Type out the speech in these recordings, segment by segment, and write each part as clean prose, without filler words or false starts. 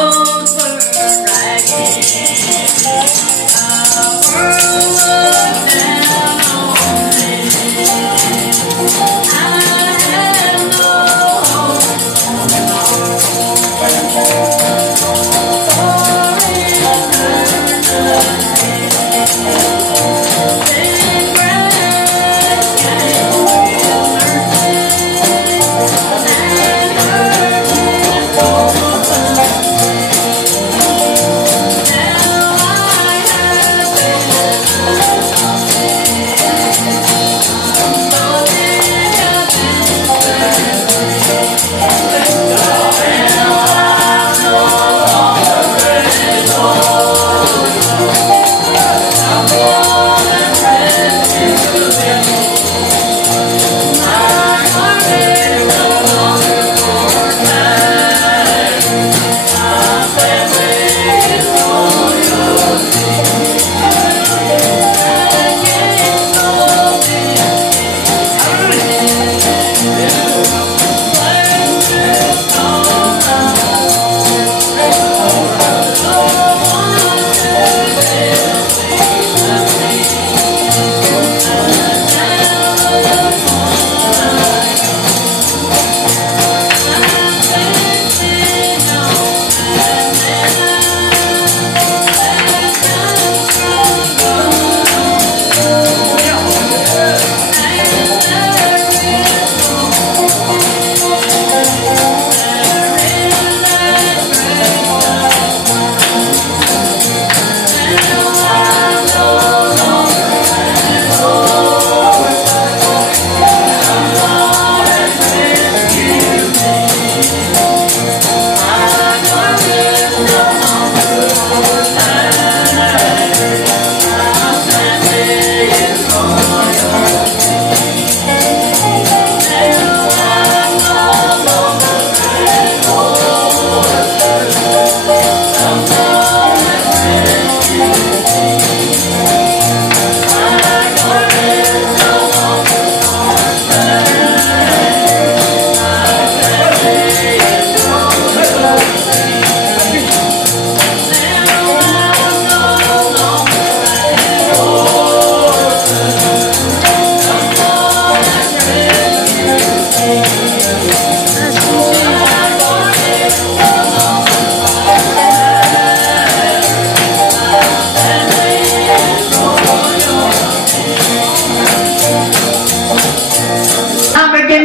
clothes were ragged. The world was down on me. I had no hope for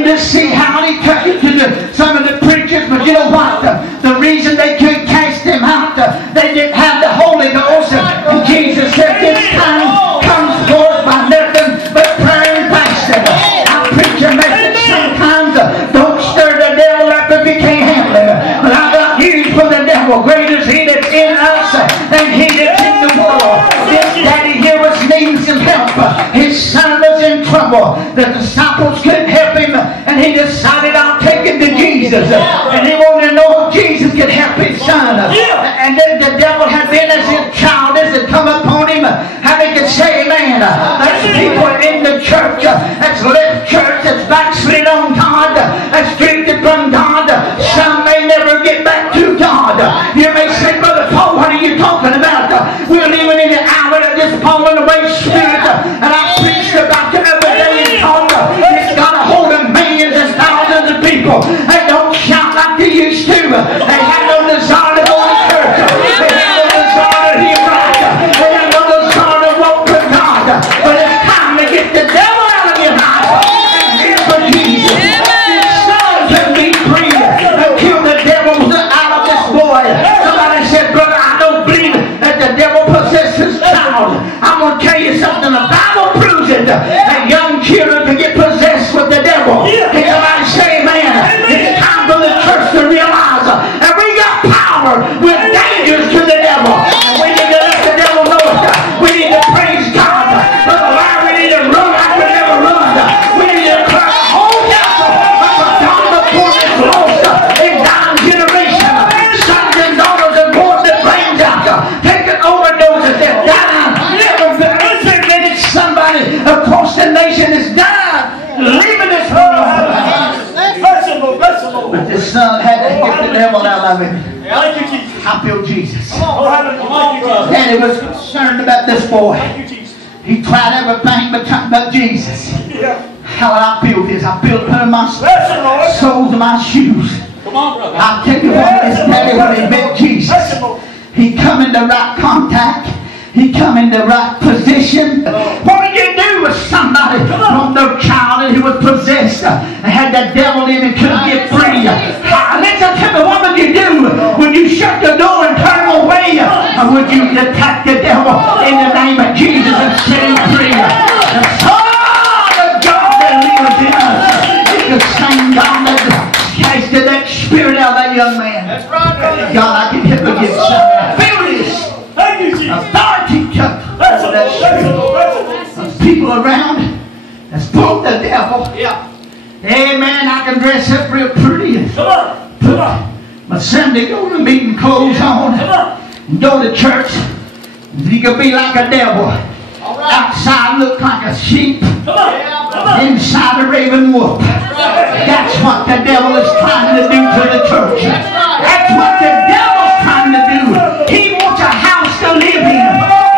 to see how he took it to some of the preachers, but you know what? The reason they couldn't cast them out, they didn't have the Holy Ghost. And Jesus said, this time comes forth by nothing but prayer and fasting. I preach a message sometimes, don't stir the devil up if you can't handle it. But I got news for the devil. Greater is he that's in us than he that's in the world. This daddy here was needing some help. His son was in trouble. The disciples couldn't help him, and he decided, I'll take him to Jesus. And he wanted to know if Jesus could help his son. And then the devil had been as his child as had come upon him. How they could say, man, there's people in the church that's left church, that's backslid on God, that's drifted from God. Some may never get back to God. You may say, Brother Paul, what are you talking about? We're living in the hour of this falling away spirit. And I preached about it every day in talk. It's got a hold of millions and thousands of people. They don't shout like they used to. They have no desire to go to church. They have no desire to hear right. They have no desire to walk with God. But it's time to get the devil out of your life and live for Jesus. His son can be free until the devil's out of this boy. Somebody said, brother, I don't believe that the devil possesses child. I'm going to tell you something. The Bible proves it. That young children can get possessed with the devil. Can somebody say, man, it's time for the church to realize that we got power with dangers to the devil. And we need to let the devil know it. We need to praise God. Brother Larry, we need to run like we never run. We need to cry the whole council of the God before it's lost in dying generation. Sons and daughters are born the brains out. Taking overdoses and dying. Somebody across the nation is dying, leaving this world. But this son had to get the devil out of him. Thank you, Jesus. I feel Jesus. Oh, hallelujah. Daddy was concerned about this boy. Thank you, Jesus. He tried everything but Jesus. Yeah. How I feel this. I feel it under my Bless you, Lord. soles of my shoes. Come on, brother. I'll tell you what, this daddy, when he met Jesus, Bless you, Lord. he come in the right contact. He come in the right position. What did you do with somebody from their childhood who was possessed and had the devil in and couldn't get free? Listen to me, what would you do? Would you shut the door and turn him away? Or would you attack the devil in the name of Jesus and set him free? The Son of God that lives in us is the same God that casted that spirit out of that young man. That's right, brother. God, I can help you get something. I feel this. Thank you, Jesus. Authority took Bless you, over that Lord. Bless you, spirit. Lord. Bless you, Lord. There's people around that's full of the devil. Yeah. Amen. I can dress up real pretty and Come on. Come on. my Sunday go to meeting clothes on Come on. and go to church. You could be like a devil. Outside look like a sheep. Come on. Come on. Inside a raven wolf. That's what the devil is trying to do to the church. That's what the devil's trying to do. He wants a house to live in.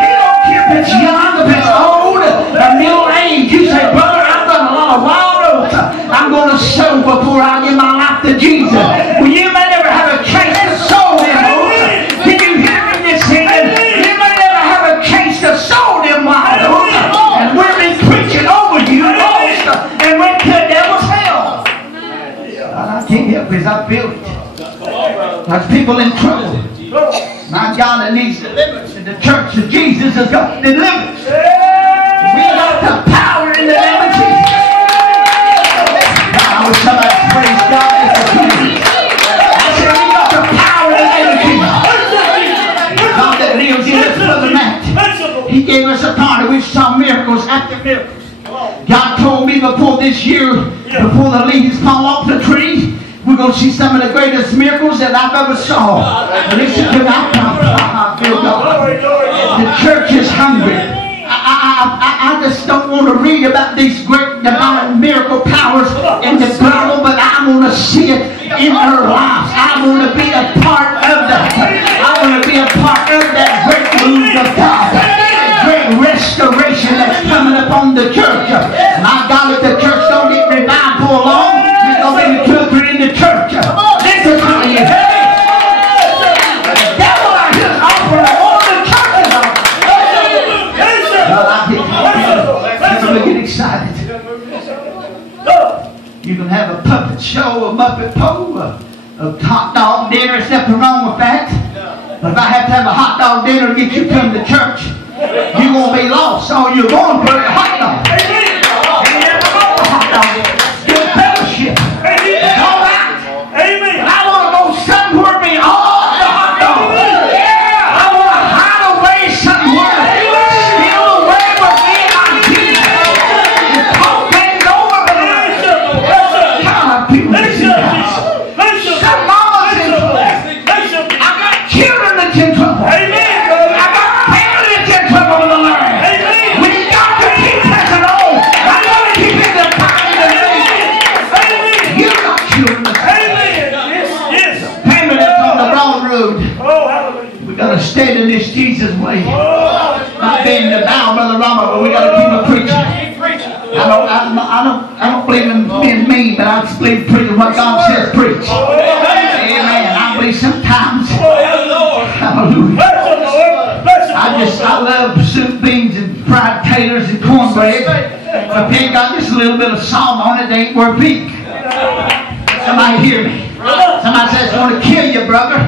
He don't care if it's young, if it's old, or middle age. You say, brother, I've done a lot of wild oats. I'm going to sow before I give my life to Jesus. Well, you may never have a chance to sow them oats. Did you hear me this evening? You may never have a chance to sow them wild oats. And we've been preaching over you lost and went to the devil's hell. I can't help it. I feel it. There's people in trouble. My God, that needs deliverance. And the church of Jesus has got deliverance. We got the power in the name of Jesus. I wish somebody praise God. I said we got the power in the name of Jesus. God that lives in us, Brother Matt. He gave us authority. We saw miracles after miracles. God told me before this year, before the leaves fall off the tree, we're going to see some of the greatest miracles that I've ever saw. Listen to that. I feel God. The church is hungry. I just don't want to read about these great divine miracle powers in the Bible, but I want to see it in our lives. I want to be a part of that. I want to be a part of that great move of God. Great restoration that's coming upon the church. My God, if the church don't get revived for long, there's going to be the children in the church. Listen to me. The devil out here is offering all the churches up. Never get excited. You can have a puppet show, a Muppet Poe, a hot dog dinner. There's nothing wrong with that. But if I have to have a hot dog dinner to get you to come to church, you're going to be lost. All you're going for is a hot dog. You never go to a hot dog dinner. Good fellowship. It's all right. Amen. I want to go somewhere beyond the hot dog. I want to hide away somewhere. Steal away with me and my Jesus. And talk things over with me. God, people, listen to this. Some mamas in trouble. I got children that's in trouble. I got family that's in trouble with the Lord. We got to keep pressing on. I got to keep in the time of the day. You got children that's family that's on the wrong road. We got to stand in this Jesus way. Not being the bow, Brother Robert, but we got to keep on preaching. I don't believe in being mean, but I just believe preaching what God says preach. Amen. I believe sometimes. Hallelujah. I love soup, beans, and fried taters and cornbread. But if they ain't got just a little bit of salt on it, they ain't worth eating. Somebody hear me. Somebody says, it's going to kill you, brother.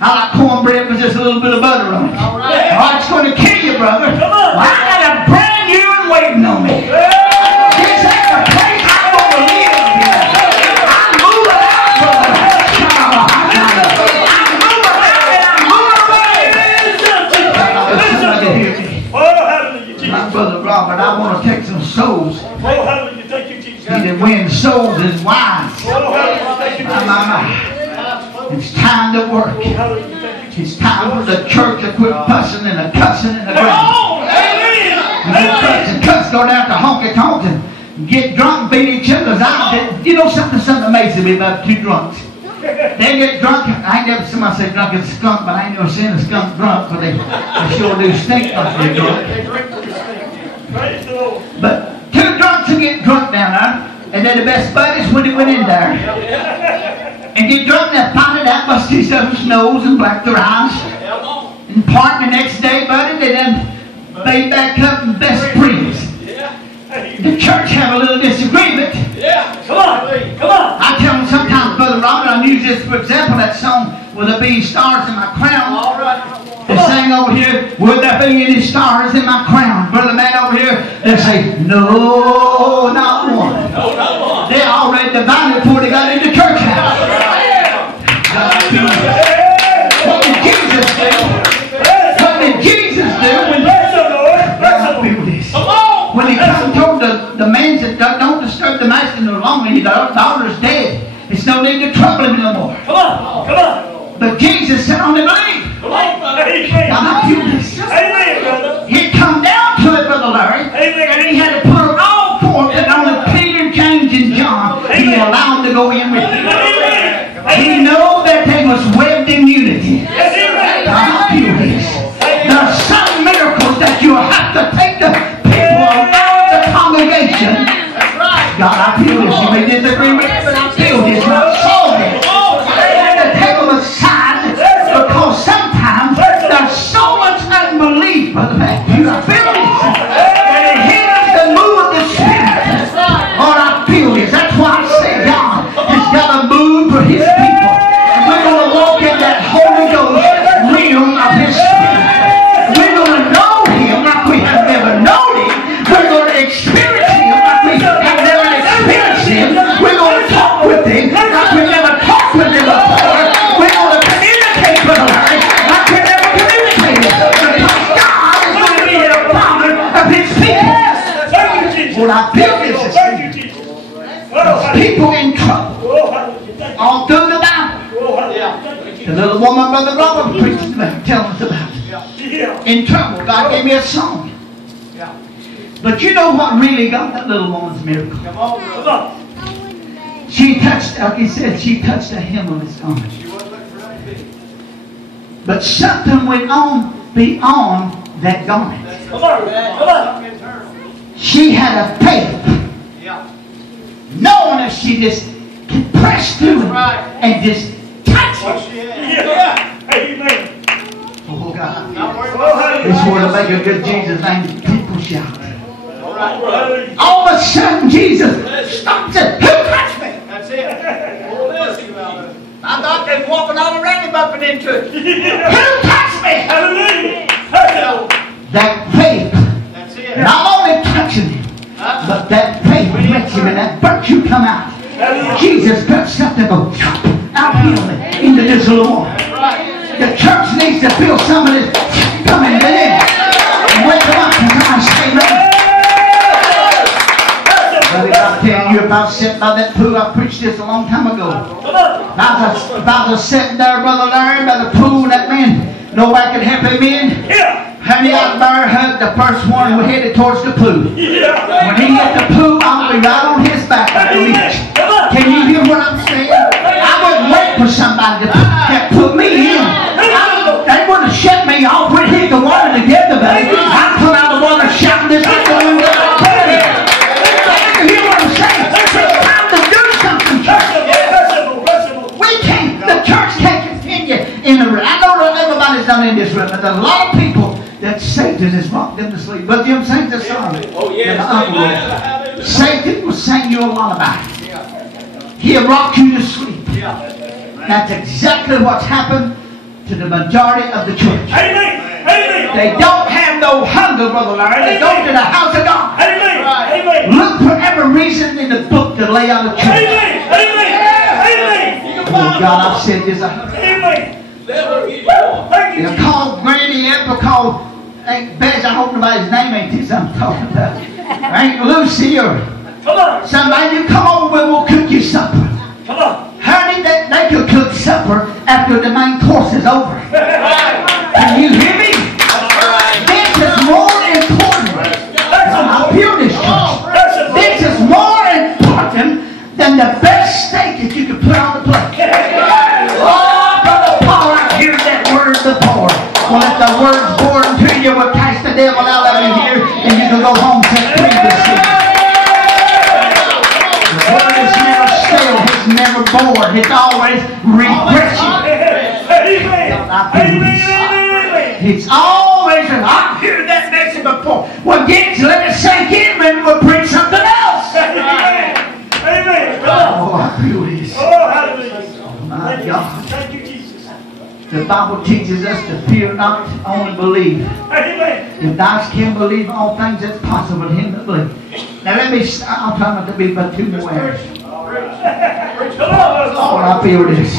I like cornbread with just a little bit of butter on it. Oh, it's going to kill you, brother. Well, I got a brand new one waiting on me. This ain't the place I'm going to live. I'm moving out, brother. I'm moving out and I'm moving away. Somebody hear me. My brother Robert, I want to take some souls. He that wins souls is wise. It's time to work. It's time for the church to quit fussing and a cussing and a ground. And cuss go down to honky tonks and get drunk and beat each other's eyes. You know something amazing me about two drunks. They get drunk. I ain't never somebody say drunk as a skunk, but I ain't never seen a skunk drunk, but they sure do stink when they're drunk. Praise the Lord. But two drunks will get drunk down there, and they're the best buddies when they went in there. And get drunk and find it out, bust each other's nose and black their eyes. And part the next day, buddy, they then made back up and best friends. The church have a little disagreement. Come on. Come on. I tell them sometimes, Brother Robert, I'll use this for example, that song, Will There Be Stars in My Crown? They sang over here, Will there be any stars in my crown? Brother man over here, they say, no, not one. They already divided before they got into church house. What did Jesus do? What did Jesus do when he come and told the men that don't disturb the master no longer, your daughter's dead. It's no need to trouble him no more. Come on. Come on. But Jesus said, only believe. Come on. Amen, brother. He come down to it, Brother Larry, and he had to put them all forth, and only Peter, James, and John, he allowed to go in with him. He knew that they was webbed in unity. There's some miracles that you have to take the people around the congregation. God, I feel this. You may disagree with me, but I feel this. Not solve it. To take them aside because sometimes there's so much unbelief, Brother Matthew. I feel this. And it hinders the move of the Spirit. Lord, I feel this. That's why I say God has got to move for His people. And we're going to walk in that Holy Ghost realm of His Spirit. We're going to know Him like we have never known Him. We're going to experience Him like we have never experienced Him. We're going to talk with Him like we never talked with Him before. We're going to communicate with Him like we never communicated. Because God is going to be the Father of His people. Well, I feel this is people in trouble all through the Bible. The little woman, Brother Robert, preaches about, telling us about it. In trouble, God gave me a song. But you know what really got that little woman's miracle? She touched, like he said, she touched the hem of his garment. But something went on beyond that garment. She had a faith, knowing if she just could press through and just touch it. Oh God. This word will make a good Jesus name. People shout. All of a sudden Jesus stops it. Who touched me? That's it. I thought they was walking all around him bumping into it. Who touched me? That faith. That's it. Not only touching him, but that faith lets him and that virtue come out. Jesus got something go out healing into this little woman. The church needs to feel some of this coming in and wake them up and come and say, man. But if I tell you about sitting by that pool, I preached this a long time ago. If I was sitting there, Brother Larry, by the pool, that man, nobody could help him in. Honey, out there, hugged the first one we headed towards the pool. When he hit the pool, I'll be right on his back like a leech. Can you hear what I'm saying? I wouldn't wait for somebody to put me in. They wouldn't have shut me off. We'd hit the water together, baby. I'd come out of the water shouting this. You hear what I'm saying? It's time to do something, church. We can't, the church can't continue in the room. I know everybody's not in this room, but there's a lot of people that Satan has rocked them to sleep. But you know what I'm saying? This song. Oh, yes. Satan will sing you a lullaby. He'll rock you to sleep. That's exactly what's happened to the majority of the church. They don't have no hunger, Brother Larry. They go to the house of God. Look for every reason in the book to lay out the church. Oh God, I've said this. They'll call Granny up, they'll call Aunt Bez. I hope nobody's name ain't this I'm talking about. Aunt Lucy or somebody. You come over and we'll cook you supper. Honey, they could cook supper after the main course is over. Can you hear me? This is more important. I feel this, church. This is more important than the best steak that you could put on the plate. always refreshing. It's always, I've heard that message before. Well, get to let it sink in, and we'll preach something else. Amen. Oh, I feel this. Oh, hallelujah. My God. Thank you, Jesus. The Bible teaches us to fear not, only believe. Amen. If thou can believe all things, that's possible to him that believes. Now let me, I'll try not to be but 2 more hours. Oh, I feel this.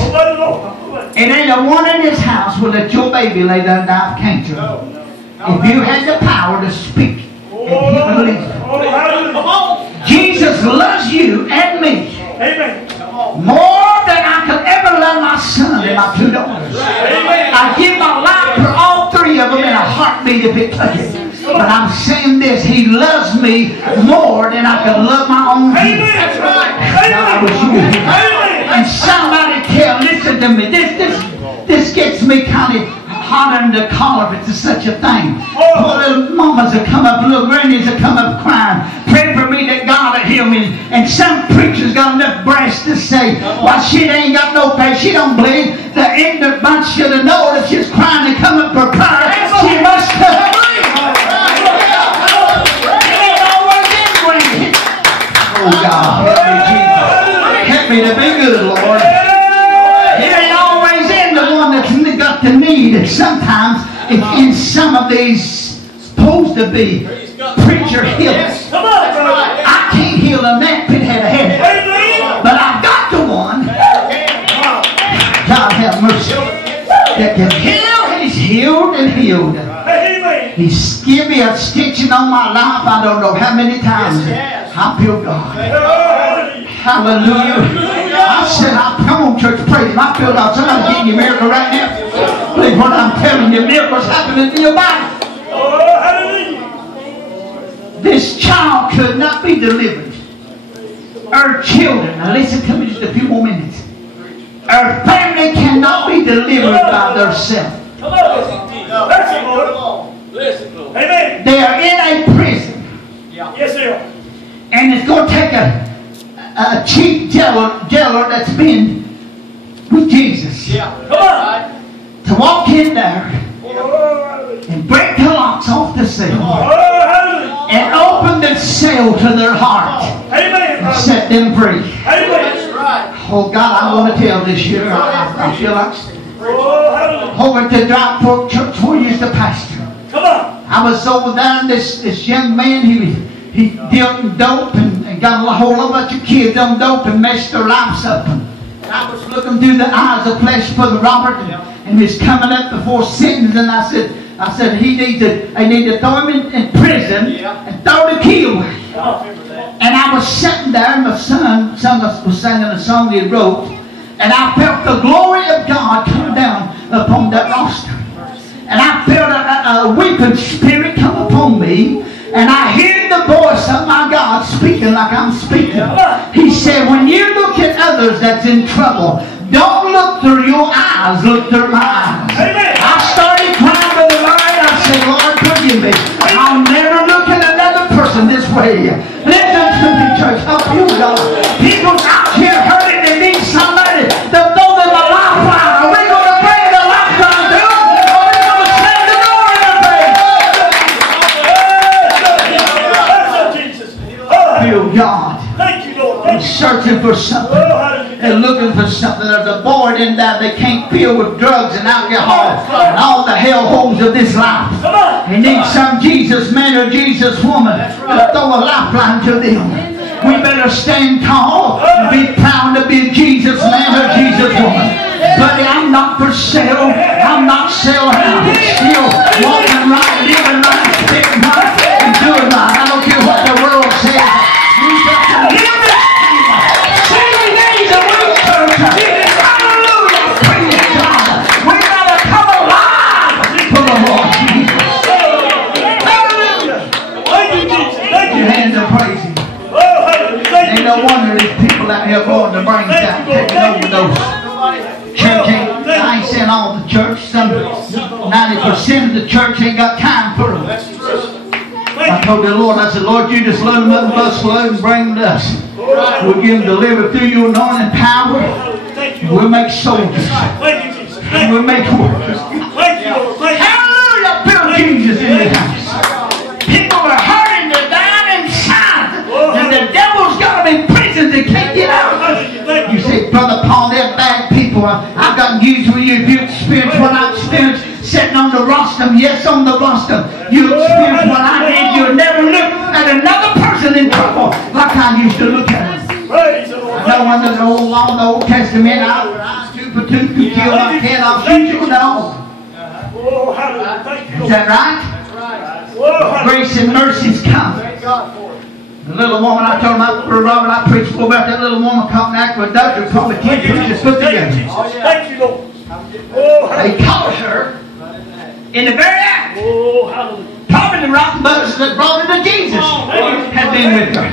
It ain't a one in this house will let your baby lay there and die of cancer. If you had the power to speak and he believes it. Jesus loves you and me. Amen. More than I could ever love my son and my 2 daughters. I give my life for all 3 of them in a heartbeat if it touches. But I'm saying this, he loves me more than I could love my own kids. I was you. And somebody listen to me, this gets me kind of hot under the collar if it's such a thing. Poor little mamas will come up, little grannies will come up crying. Pray for me that God will heal me. And some preachers got enough brass to say, well, she ain't got no faith, she don't believe. The ignorant bunch should have known if she's crying to come up for prayer. She must have believed. Oh God, help me, Jesus. Help me to be good, Lord. It ain't always in the one that's got the need. Sometimes it's in some of these supposed to be preacher healers. I can't heal them that pithead of head. But I've got the one, God have mercy, that can heal. He's healed and healed. He's given me a stitching on my life I don't know how many times. I feel God. Hallelujah. I said, come on, church, praise him. I feel God. Somebody's getting your miracle right now. Believe what I'm telling you. Miracles happening in your body. This child could not be delivered. Her children, now listen to me just a few more minutes. Her family cannot be delivered by themselves. They are in a prison. Yes, they are. And it's going to take a chief jailer that's been with Jesus to walk in there and break the locks off the cell and open the cell to their heart and set them free. Oh God, I want to tell this year. I feel like over at the Dry Fork Church where we used to pastor. I was over there and this young man, he dealt in dope and got a whole bunch of kids on dope and messed their lives up. And I was looking through the eyes of flesh for the Robert and he's coming up before sentence, and I said I need to throw him in prison and throw the key away. And I was sitting there and my son was singing a song he wrote, and I felt the glory of God come down upon that roster. And I felt a weeping spirit come upon me. And I hear the voice of my God speaking like I'm speaking. He said, when you look at others that's in trouble, don't look through your eyes, look through my eyes. I started crying to the Lord. I said, Lord, forgive me. I'll never look at another person this way. Listen to me, church. I feel God. People's out here hurting and need somebody to throw them a lifeline. Are we going to bring the lifeline to them? Are we going to send the Lord in praise? Feel God. Thank you, Lord. They're searching for something. They're looking for something. There's a void in there they can't fill with drugs and alcohol and all the hellholes of this life. They need some Jesus man or Jesus woman to throw a lifeline to them. We better stand tall and be proud to be a Jesus man or Jesus woman. Buddy, I'm not for sale. I'm not selling out. I'm still walking right, living right, spitting right, and doing right. I don't care what the world says. We got to live it. 7 days a week, church. Hallelujah. Praise God. We got to come alive for the Lord Jesus. Hallelujah. Thank you, Jesus. Thank Your you. hands are praising. Ain't no wonder these people out here blowing their brains out, taking overdose. Church ain't, I ain't saying all the church, some 90% of the church ain't got time for them. I told the Lord, I said, Lord, you just let them up, bus load and bring them to us. We'll get them delivered through your anointing power. Thank you, We'll Lord. make soldiers. Thank you, Jesus. And Thank we'll you. make workers. Thank you, Lord. Thank you. Hallelujah! Build Jesus in the house. People are hurting, they're dying inside. And the devil's got them in prison, they can't get out. You say, Brother Paul, they're bad people. I've got news for you. If you experience what I experienced sitting on the rostrum, yes, on the rostrum, you experience what I did. You'll never look at another person in trouble like I used to look at them. I know under the old law, the Old Testament, I would 2 for 2, you kill my 10, I'll shoot you down. Oh, hallelujah. Thank you, Is Lord. that right? Oh, Grace and mercy's come. The little woman, I told my brother Robert, I preached for about that little woman caught in aqueduct, probably 10 preachers put together. Thank you, Lord. Oh, They hallelujah. caught her in the very act. Oh, hallelujah. Probably the rotten buzzers that brought her to Jesus had been with her.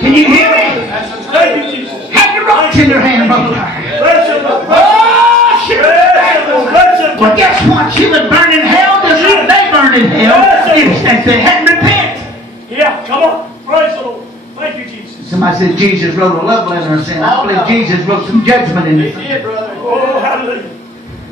Can you hear me? Thank you, Jesus. Have your rocks in your hand, brother. Bless you, Lord. Oh, shit. Bless you, Lord. Bless you. Well, guess what? She would burn in hell just like they burned in hell if they hadn't repented. Yeah, come on. Praise the Lord. Thank you, Jesus. Somebody said Jesus wrote a love letter and said, I believe Jesus wrote some judgment in it. Oh, hallelujah.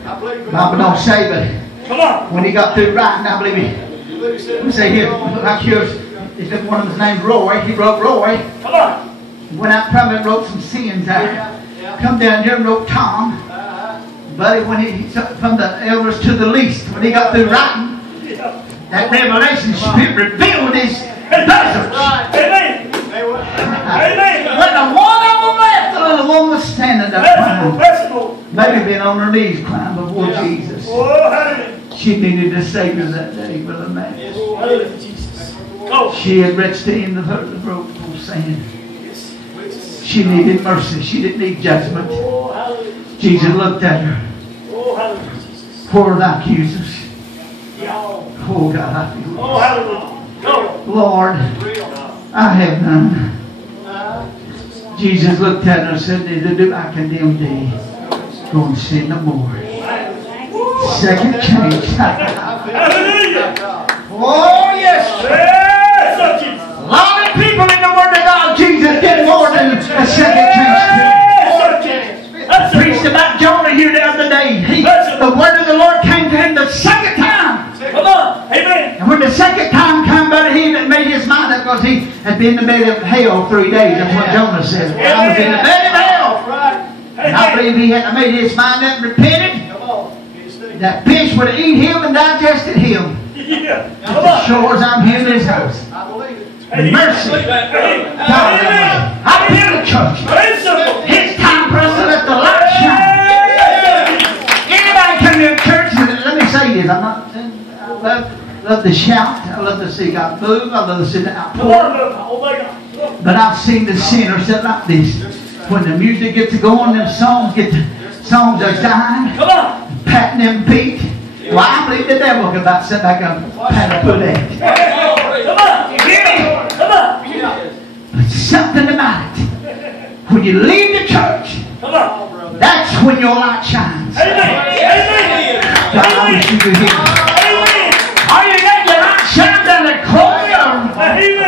Bible don't say, but Come on. when he got through writing, I believe we say here, like yours, is that one of his names Roy? He wrote Roy. Come on. Went out probably and wrote some sins out. Come down here and wrote Tom. Buddy, when he from the elders to the least, when he got through writing, that revelation spirit revealed his buzzards. Amen. Amen. When the one of them left, the little woman was standing up crying. Bless the Lord. Maybe being on her knees crying before Jesus. Oh, hallelujah. She needed a Savior that day, Brother Matt. Oh, hallelujah, Jesus. Oh, She had reached the end of her rope of sin. yes. She needed mercy. She didn't need judgment. Oh, hallelujah. Jesus looked at her. Oh, hallelujah, Jesus. Where are thy accusers? Yeah. Oh, God, I feel Oh, hallelujah. Go. Lord, I have none. Jesus looked at her and said, neither do I condemn thee. Go and sin no more. Second change. Hallelujah. Oh, yes. Yes, oh, Jesus. A lot of people in the Word of God, Jesus did more than a second change. Yes, oh, Jesus. That's I preached about Jonah here the other day. The Word of the Lord came to him the second time. Come on. Amen. And when the second time came, but he that made his mind up because he had been in the bed of hell 3 days. That's what Jonah said. I was in the bed of hell. And I believe he had made his mind up and repented. That fish would have eaten him and digested him. Yeah. At the shores I'm here in this house. Mercy. God, I build a church. It's time for us to let the light shine. Anybody come to church and let me say this. I love to shout. I love to see God move. I love to see the outpour. But I've seen the sinner sit like this. When the music gets going, them songs are dying. Come on. Patting them feet. Well, I believe the devil could about sit back and pat a foot at it. Come on. Hear me? Come on. But something about it. When you leave the church, Come on. that's when your light shines. Amen. Amen. God, I wish you could hear me. Amen. Are you letting your light shine down at Chloe or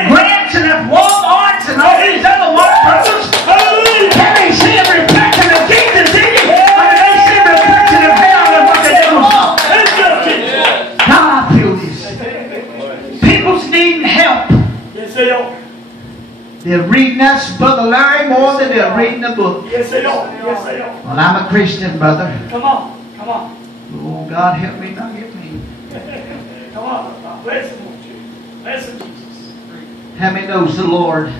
Grants and at Walmarts and all these other brothers? Hallelujah. Can they see a reflection of Jesus in you? Or do they see a reflection of hell and what the devil wants? Let's go, Jesus. God, I feel this. People's needing help. Yes, they are. They're reading us, Brother Larry, more than they're reading the book. Yes, they are. Yes, they are. Well, I'm a Christian, brother. Come on. Come on. Oh, God, help me not get me. Come on. Bless him, Lord Jesus. Bless him, Jesus. How many knows the Lord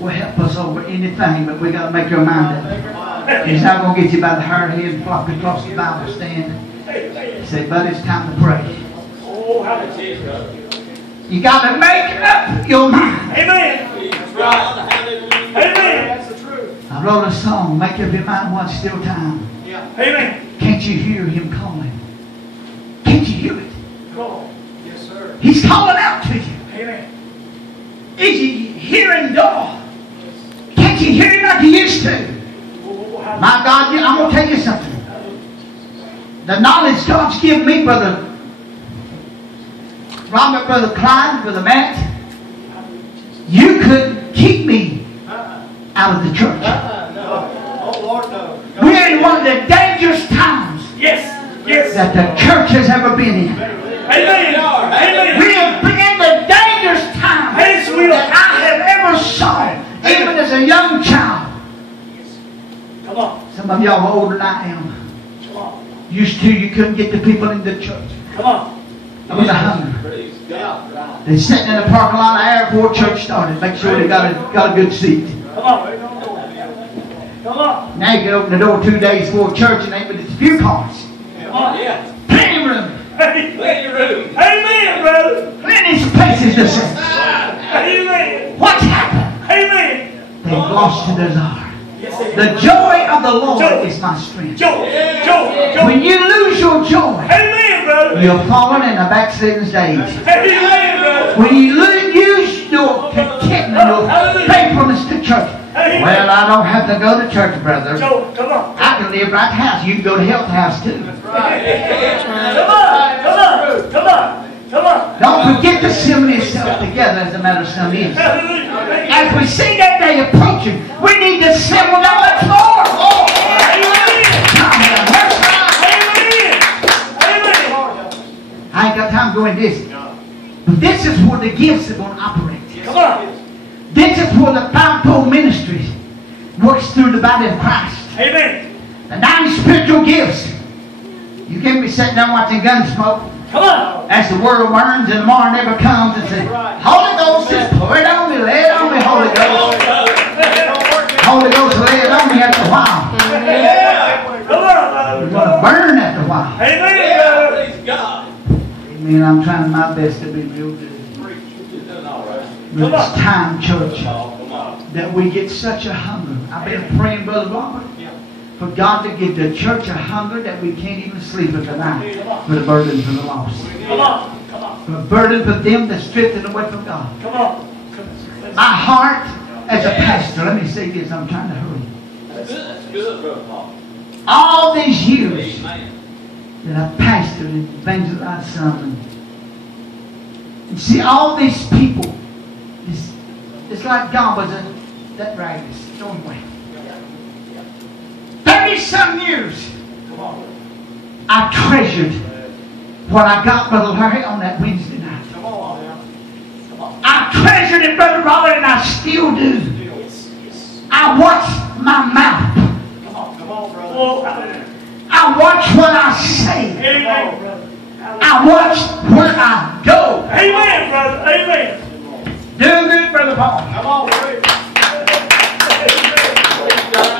will help us over anything, but we got to make our mind up. He's not going to get you by the hair of the head and flop you across the Bible stand. He said, but it's time to pray. Oh, hallelujah. You got to make up your mind. Amen. Amen. That's the truth. I wrote a song, Make Up Your Mind One Still Time. Amen. Can't you hear him calling? Can't you hear it? Come on. Yes, sir. He's calling out to you. Amen. Is you hearing God? Can't you hear him like you used to? My God, I'm going to tell you something. The knowledge God's given me, Brother Robert, Brother Clyde, Brother Matt, you couldn't keep me out of the church. No. Oh, Lord, no. in one of the dangerous times that the church has ever been in. Amen. Amen. We have been in the dangerous times that I have ever saw, even as a young child. Come on. Some of y'all are older than I am. Come on. Used to, you couldn't get the people in the church. Come on. There was a hunger. They sitting in the parking lot of the airport, church started. Make sure they got a good seat. Come on. Come on. Now you can open the door 2 days before church and ain't but it's a few cars. Come on. Plenty of room. Amen, brother. Plenty of spaces to sit. Amen. What's happened? Amen. They've lost the desire. The joy of the Lord is my strength. Joy. When you lose your joy, Amen, brother. you're falling in a backsliding stage. Amen, brother. When you lose your contentment, your faithfulness to church. Well, I don't have to go to church, brother. Joe, come on. I can live right at the house. You can go to health house too. Come on. Don't forget to assemble yourself together as a matter of some is. Hallelujah. As we see that day approaching, we need to assemble that much more. I ain't got time to go into this. But this is where the gifts are going to operate. Come on. This is where the fivefold ministry works through the body of Christ. Amen. The 9 spiritual gifts. You can't be sitting there watching Gunsmoke Come on. as the world burns and tomorrow never comes and say, Holy Ghost, just pour it on me, lay it on me, Holy Ghost. Holy Ghost, lay it on me after a while. Come on. You're going to burn after a while. Amen. Amen. I'm trying my best to be real good. But it's time, church, that we get such a hunger. I've been praying, Brother Robert, for God to give the church a hunger that we can't even sleep at the night for the burden for the lost. Come on. For the burden for them that's drifted away from God. Come on. My heart as a pastor, let me say this, I'm trying to hurry. All these years that I've pastored and evangelized some, and see all these people, it's like God was that rag is thrown away. 30-some years, I treasured what I got, Brother Larry, on that Wednesday night. I treasured it, Brother Robert, and I still do. I watch my mouth. I watch what I say. I watch where I go. Amen, brother. Amen. Doing good, Brother Paul.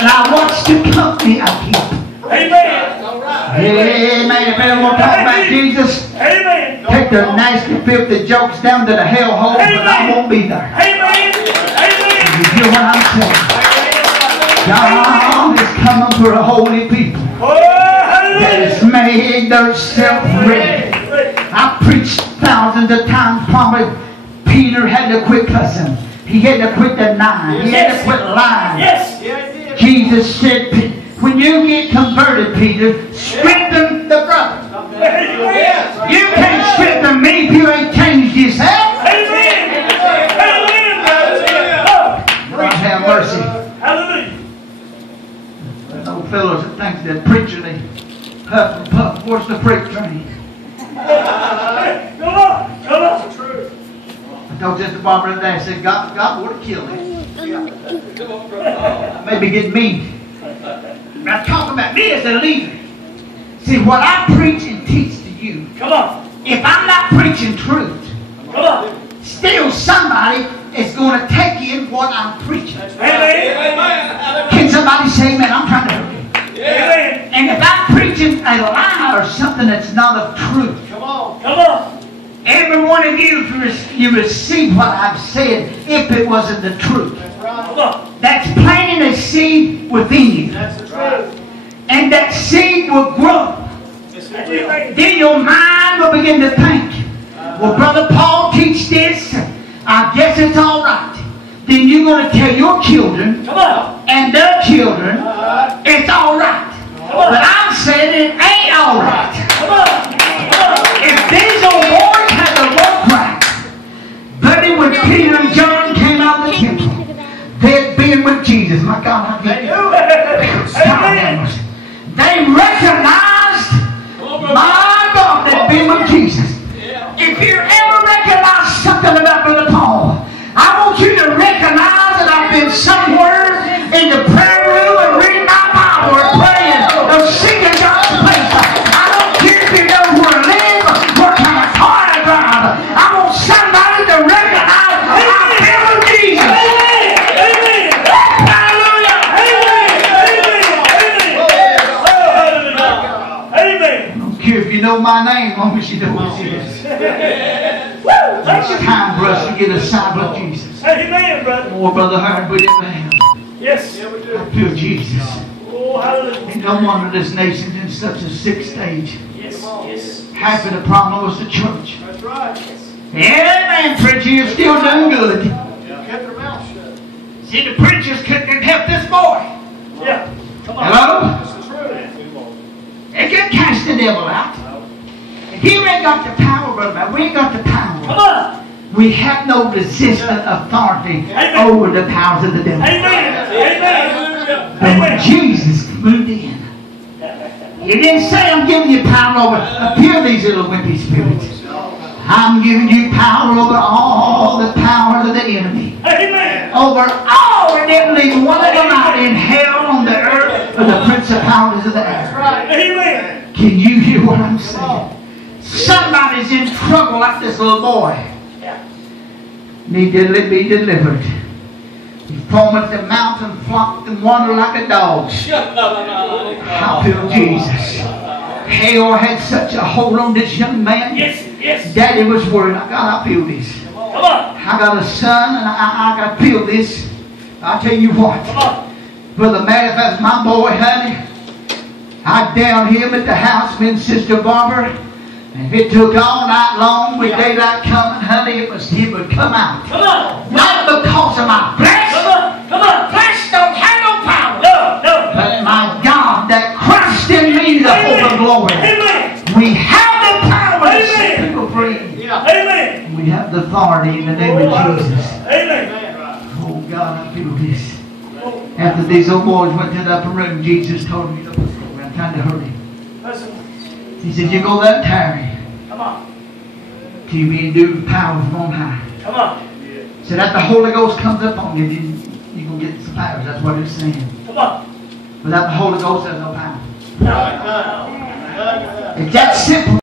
And I watch the company I keep. Amen. Amen. If anyone want to talk about Jesus, Amen. take the nasty, filthy jokes down to the hellhole, but I won't be there. Amen. You hear what I'm saying? God is coming for a holy people that has made themselves ready. I preached thousands of times, probably. Peter had to quit cussing. He had to quit denying. He had to quit lying. Jesus said, when you get converted, Peter, strengthen the brother. You can't strengthen me if you ain't changed yourself. God have mercy. Hallelujah. There's old fellows that think that preaching, they huff and puff. Where's the freight train? Come on. I told Sister Barbara today, I said, God would have killed him. Maybe get me. Now talk about me as a leader. See, what I preach and teach to you, Come on. if I'm not preaching truth, Come on. still somebody is going to take in what I'm preaching. Amen. Can somebody say, man, I'm trying to hurt you. Amen. And if I'm preaching a lie or something that's not of truth, Come on. every one of you receive what I've said if it wasn't the truth. Come on. That's planting a seed within you. That's the truth. And that seed will grow. Then your mind will begin to think, well, Brother Paul teach this, I guess it's all right. Then you're going to tell your children Come on. and their children it's all right. But I'm saying it ain't all right. Come on. If these old boys had the walk right, buddy, when Peter and John came out of the temple, they'd been with Jesus. My God, I can't. you know my name, as long as you know what it is. It's time for us to get a disciple of Jesus. Amen, brother. Oh, Brother Howard, we never have. Yes. I feel Jesus. Oh, hallelujah. And no wonder this nation's in such a sick stage. Yes, yes. Half of the problem was the church. That's right. Amen, preacher, you're still doing good. Kept their mouth shut. See, the preachers couldn't help this boy. Yeah. Come on. Hello? That's the truth. They can cast the devil out. And here we ain't got the power, brother man. We ain't got the power. Come on. We have no resistant authority over the powers of the devil. Amen. Amen. But when Jesus moved in, He didn't say, I'm giving you power over a few of these little wimpy spirits. I'm giving you power over all the powers of the enemy. Amen. Over all, and didn't leave one of them out in hell, on the earth, or the principalities of the air. Amen. Can you hear what I'm saying? Somebody's in trouble like this little boy. Need to be delivered. He foamed at the mouth and flopped and wandered like a dog. I feel Jesus. Hell had such a hold on this young man. Yes, yes. Daddy was worried. I feel this. Come on. I got a son and I got to feel this. I'll tell you what. Come on. Brother Matt, if that's my boy, honey, I'd down him at the house with Sister Barbara. And if it took all night long with daylight coming, honey, he would come out. Come on. Not because of my flesh. Come on. Come on. Flesh don't have no power. No, no. But my God, that Christ in me, the hope of glory. Amen. We have the power to set Amen. people free. Yeah. Amen. We have the authority in the name of Jesus. Amen. Oh God, I feel this. After these old boys went to the upper room, Jesus told me to put the I'm trying to hurry. Listen. He said, you go that tarry Come on. till you be endued with power from on high. Come on. So that the Holy Ghost comes up on you, then you're going to get some powers. That's what it's saying. Come on. Without the Holy Ghost, there's no power. No. It's that simple.